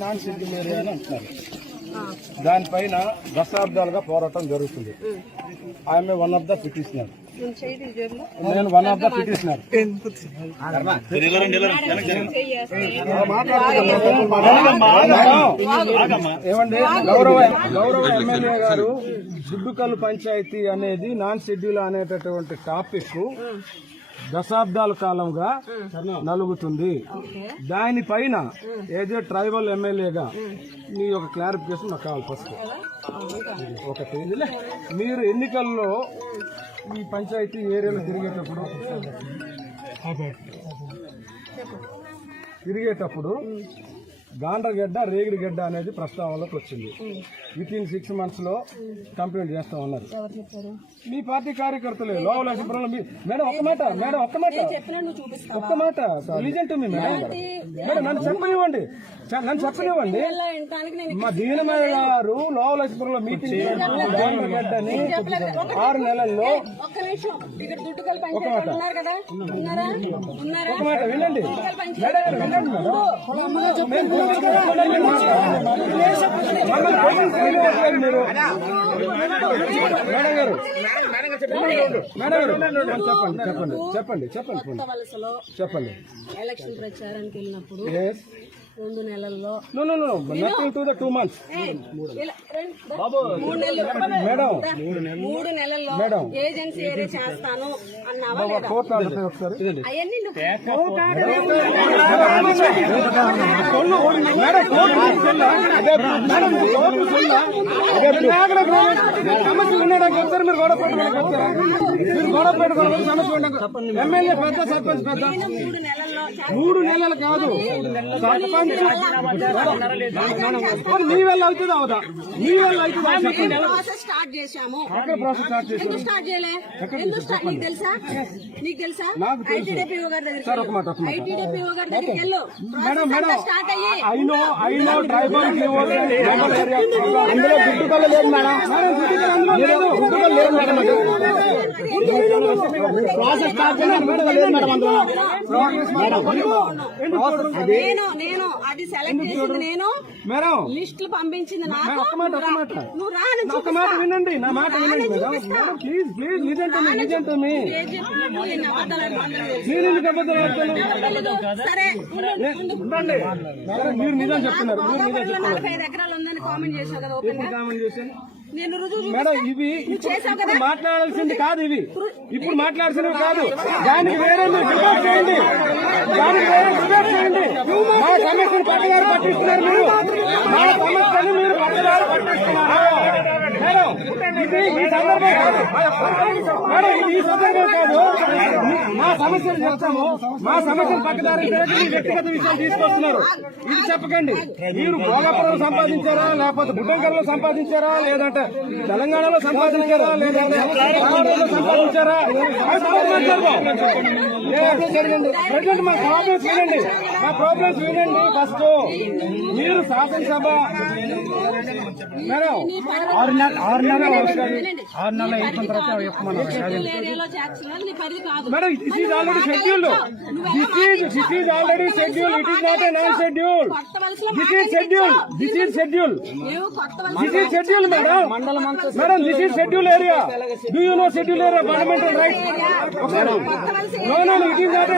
Non civil area అని అంటున్నారు. దానిపైన దశాబ్దాలుగా పోరాటం జరుగుతుంది. ఆమె వన్ ఆఫ్ ద పిటిషనర్ నేను వన్ ఆఫ్ ద పిటిషనర్ ఏమండి? గౌరవ గౌరవ ఎమ్మెల్యే గారు దుడ్డుకల్లు పంచాయతీ అనేది నాన్ షెడ్యూల్ అనేటటువంటి టాపిక్ దశాబ్దాల కాలంగా నలుగుతుంది. దానిపైన ఏదో ట్రైబల్ ఎమ్మెల్యేగా మీ యొక్క క్లారిఫికేషన్ నాకు కావాలి ఫస్ట్. ఒకటి మీరు ఎన్నికల్లో ఈ పంచాయతీ ఏరియాలో తిరిగేటప్పుడు తిరిగేటప్పుడు గాండ్రగడ్డ రేగిడిగడ్డ అనేది ప్రస్తావనలోకి వచ్చింది. విత్ ఇన్ సిక్స్ మంత్స్లో కంప్లైంట్ చేస్తా ఉన్నారు. మీ పార్టీ కార్యకర్తలే శుభ్రంలో మీ మేడం ఒక్క మాట మేడం ఒక్క మాట. ఒక్క మాట listen to me madam madam నన్ను చెప్పనివ్వండి. నన్ను చెప్పనివ్వండి. మా దీనమయ్య గారు లోపల శుభ్రంలో మీటింగ్ గాండ్రగడ్డని ఆరు నెలల్లో ఉన్నారా ఉన్నారా? ఒక మాట వినండి. మేడం వినండి మేడం. చెప్పండి చెప్పండి చెప్పండి చెప్పండి. ఎలక్షన్ ప్రచారానికి వెళ్ళినప్పుడు రెండు నెలల్లో no no no nothing to the two months ఇలా రండి, దా. మూడు నెలలు మేడం మూడు నెలల్లో మేడం. ఏజెన్సీ ఏరియా చేస్తాను అన్నావా లేదా కోర్టు ఆర్డర్ ఒకసారి అవన్నీ నువ్వు మేడం కోర్టు తీసుకెళ్ళా? అదే మేడం కోర్టు మీరు గొడవ పెట్టుకోవడానికి మీరు గొడవ ఎమ్మెల్యే పెద్ద సర్పంచ్ పెద్ద మూడు నెలలు కాదు సర్పంచ్ మీ వల్ల అవుతుంది అవుదా మీ వల్ల అవుతుందా ప్రాసెస్ స్టార్ట్ చేశాము ప్రాసెస్ స్టార్ట్ చేశారు ఎందుకు స్టార్ట్ చేయలే ఎందుకు స్టార్ట్ నీకు తెలుసా నీకు తెలుసా. ఐటీడీపీఓ గారి దగ్గరికి. ఐటీడీపీఓ గారి దగ్గరికి వెళ్ళు స్టార్ట్ అయ్యి ఐ నో ఐ నో అందులో లేదు మేడం లేదు మేడం ప్రాసెస్ స్టార్ట్ లేదు మేడం అందులో నేను నేను అది సెలెక్ట్ చేసింది నేను మేడం లిస్టులు పంపించింది నాకు ఒక్క మాట, ఒక్క మాట. నువ్వు రా మాట వినండి నా మాట వినండి madam please please listen to me listen to me మీరు ఎందుకు అబద్ధాలు ఆడుతున్నారు సరే ఉండండి మీరు నిజం చెప్తున్నారు మీరు నిజం భోగాపురంలో చెప్తున్నారు నలభై ఐదు ఎకరాలు ఉందని కామెంట్ చేశావు కదా ఓపెన్గా. కామెంట్ చేశాను నేను రుజువు మేడం. ఇవి చేసావు ఇప్పుడు? మాట్లాడాల్సింది కాదు ఇవి. ఇప్పుడు మాట్లాడాల్సినవి కాదు. దానికి వేరే మీరు డిబేట్ చేయండి. దానికి వేరే డిబేట్ చేయండి. మా సమస్యను పట్టుదారు పట్టిస్తున్నారు మీరు. మా సమస్యను మీరు పట్టుదారు పట్టిస్తున్నారు. మేడం ఇది ఈ సందర్భం కాదు. మేడం ఇది ఈ సందర్భం కాదు. సమస్యలు చెప్తాము. మా సమస్యలు పక్కదారి వ్యక్తిగత విషయాలు తీసుకొస్తున్నారు. ఇది చెప్పకండి. మీరు భోగాపురం సంపాదించారా లేకపోతే బుడ్డంకల్లో సంపాదించారా లేదంటే తెలంగాణలో సంపాదించారా లేదంటే సంపాదించారా. ప్రజెంట్ మా ప్రాబ్లమ్స్ వినండి. మా ప్రాబ్లమ్స్ వినండి ఫస్ట్ మీరు శాసనసభ మేడం ఆరు నెలలు ఆరు నెలలు ఆరు నెలలు అయిపోయిన తర్వాత madam this is already scheduled this is this is already schedule it is not a non schedule కొత్త వలసలో this is schedule this is schedule నువ్వు కొత్త this is schedule madam madam this is schedule area do you know schedule area fundamental right no no it is not